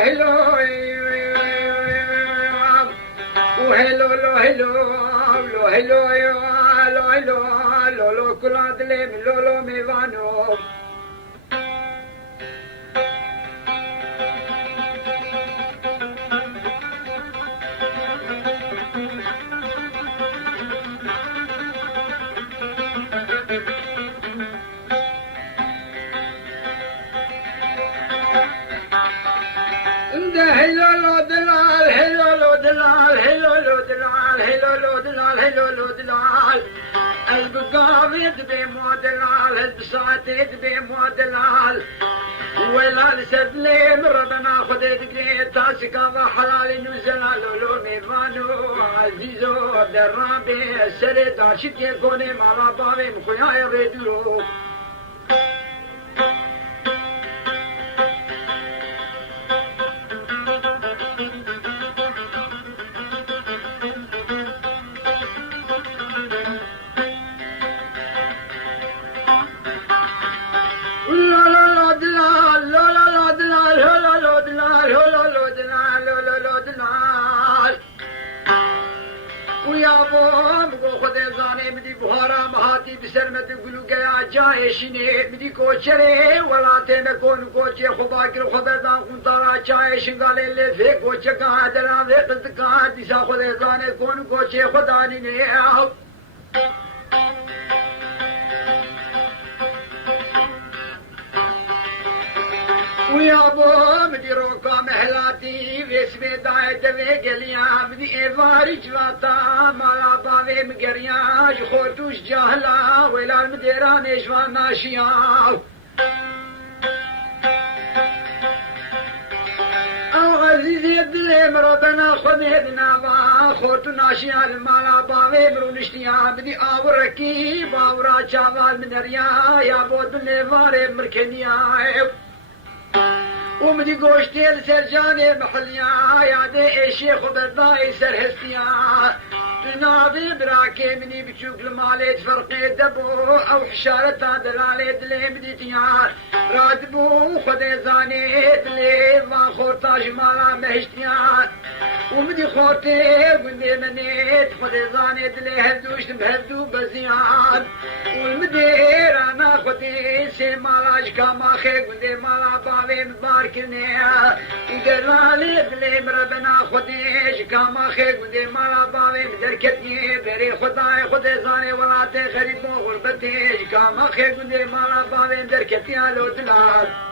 هلو وهلو لو هلو لو هلو لو هلو لو لو كل عدلم لو لو ميوانو هلو دلال هلو دلال هلو دلال هلو دلال هلو دلال البقاويد بمو دلال البساتيد بمو دلال ولا لسدلي مرضنا خديت قريت تاسكا وحلال نزلال لو ميفانو عزيزو درابي السريد عشت يكوني مالا بابي مخيا يريدلو بسرمت گلو گیا جایشینه بدی کوچره ولاته نکون کوچه خوبا کرو خبردان کن تارا جایشین گاله لفه کوچه که دران وقت که دیسا خود ازانه کون کوچه خدا نینه ويا بو مدي روكا محلاتي واسمي دايت ويقليا مدي ايواري جلاتا مالا باوي مقريا جخوتوش جاهلا ويلا المديران اجوان ناشيا او عزيزي الدلي مربنا خميدنا با خوتو ناشيا المالا باوي مرونشتيا مدي آوركي باورا چاوال منريا يا بو دلي واري مركنيا ومدي قوشتي لسرجاني محليا يا دي ايشي خبرداي سرهستيا تناضي براكي مني بتشوك المالي تفرقي دبو او حشارة دلالي دلي بديتيا رادبو خدي زاني دلي ما خورتاج مالا مهشتيا ومدي خوتي قندي منيت خدي زاني دلي هدوش بهدو بزيان والمدير انا خدي سي مالاج كاماخي قندي مالا باوي مباركني دلالي دلي مربنا خديش كاماخي قندي مالا باوي مدركتني بري خداي خدي زاني ولاتي خريب غربتي كاماخي قندي مالا باوي مدركتني لو دلال